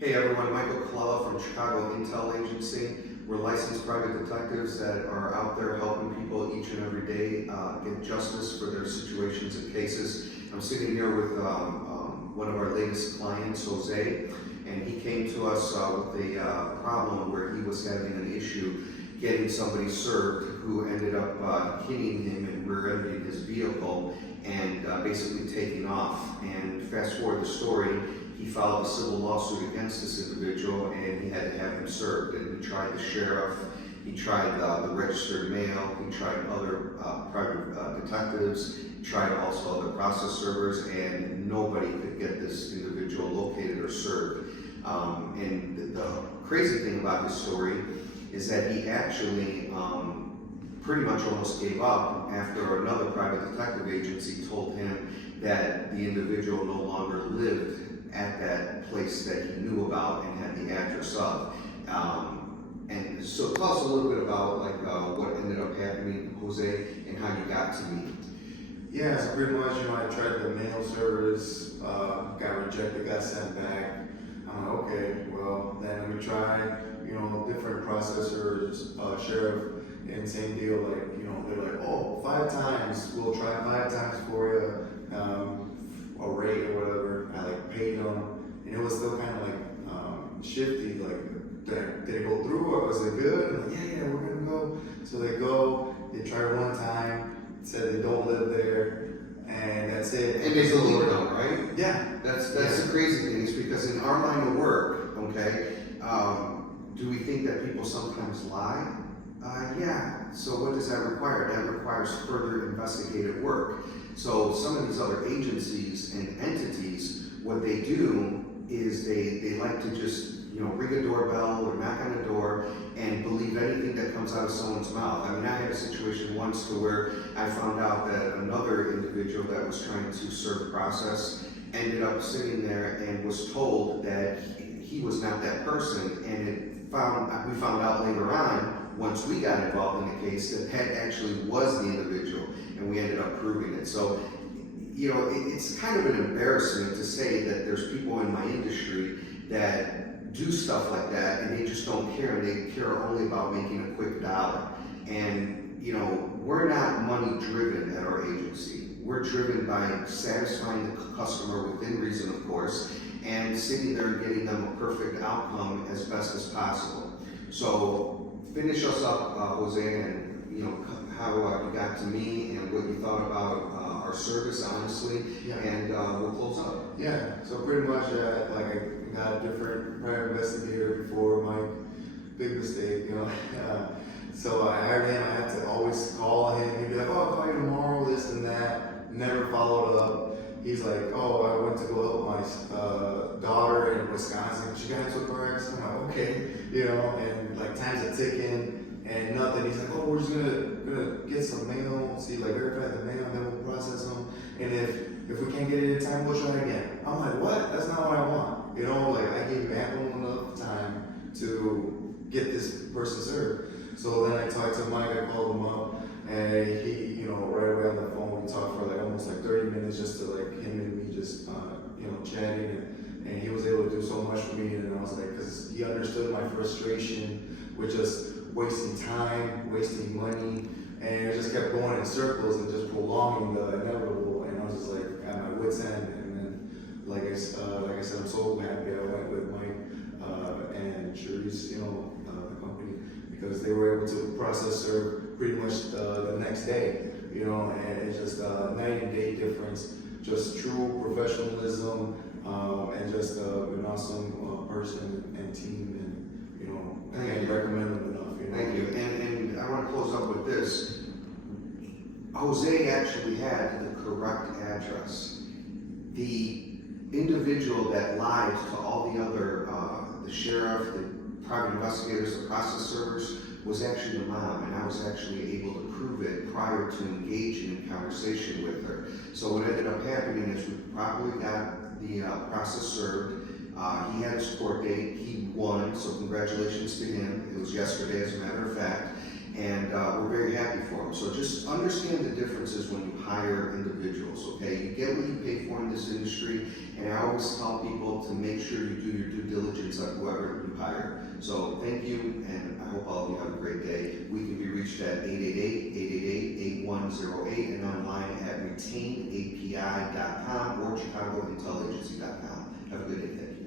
Hey everyone, Michael Colella from Chicago Intel Agency. We're licensed private detectives that are out there helping people each and every day get justice for their situations and cases. I'm sitting here with one of our latest clients, Jose, and he came to us with a problem where he was having an issue getting somebody served who ended up hitting him and rear-ending his vehicle and basically taking off. And fast forward the story, he filed a civil lawsuit against this individual and he had to have him served. And he tried the sheriff, he tried the registered mail, he tried other private detectives, he tried also other process servers, and nobody could get this individual located or served. And the crazy thing about this story is that he actually pretty much almost gave up after another private detective agency told him that the individual no longer lived at that place that he knew about and had the address of. And so tell us a little bit about what ended up happening, Jose, and how you got to me. Yeah, so pretty much, I tried the mail service, got rejected, got sent back. I'm like, okay, well, then let me try, different processors, sheriff, and same deal, they're like, oh, 5 times, we'll try 5 times for you, a rate or whatever. I paid them, and it was still kind of shifty, did it go through or was it good? I'm like, yeah, we're gonna go. So they go, they try it one time, said they don't live there, and that's it. And they believe them, right? Yeah. That's the crazy thing, is because in our line of work, okay, do we think that people sometimes lie? Yeah. So what does that require? That requires further investigative work. So some of these other agencies and entities, what they do is they like to just ring a doorbell or knock on a door and believe anything that comes out of someone's mouth. I mean, I had a situation once to where I found out that another individual that was trying to serve process ended up sitting there and was told that he was not that person, and we found out later on, once we got involved in the case, that actually was the individual, and we ended up proving it. So, it's kind of an embarrassment to say that there's people in my industry that do stuff like that, and they just don't care, and they care only about making a quick dollar. And, we're not money driven at our agency. We're driven by satisfying the customer within reason, of course, and sitting there and getting them a perfect outcome as best as possible. So finish us up, Jose, and how you got to me and what you thought about our service, honestly, Yeah. and we'll close up. Yeah, so pretty much, I got a different private investigator before my big mistake, So I hired him. I had to always call him. He'd be like, oh, I'll call you tomorrow, this and that. Never followed up. He's like, oh, I went to go help my daughter in Wisconsin. She got into a car accident. I'm like, okay, and time's are ticking and nothing. He's like, oh, we're just gonna get some mail, see, verify the mail, and then we'll process them. And if we can't get it in time, we'll try again. I'm like, what? That's not what I want. I gave you ample enough time to get this person served. So then I talked to Mike, I called him up, and he, right away on the phone, we talked for almost 30 minutes just to him and me just, chatting, and he was able to do so much for me, and I was like, because he understood my frustration with just wasting time, wasting money, and it just kept going in circles and just prolonging the inevitable, and I was just at my wit's end, and then, like I said, I'm so happy I went with Mike, and Sharice, the company, because they were able to process her pretty much the next day, and it's just a night and day difference, just true professionalism, and just an awesome person and team, and I can't recommend them enough. Thank you. And I want to close up with this. Jose actually had the correct address. The individual that lied to all the other, the sheriff, the private investigators, the process servers, was actually the mom, and I was actually able to prove it prior to engaging in conversation with her. So what ended up happening is we properly got the process served. He had his court date, he won, so congratulations to him. It was yesterday, as a matter of fact. and we're very happy for him. So just understand the differences when you hire individuals, okay? You get what you pay for in this industry, and I always tell people to make sure you do your due diligence on whoever you hire. So thank you, and I hope all of you have a great day. We can be reached at 888-888-8108 and online at retainapi.com or chicagointelagency.com. Have a good day. Thank you.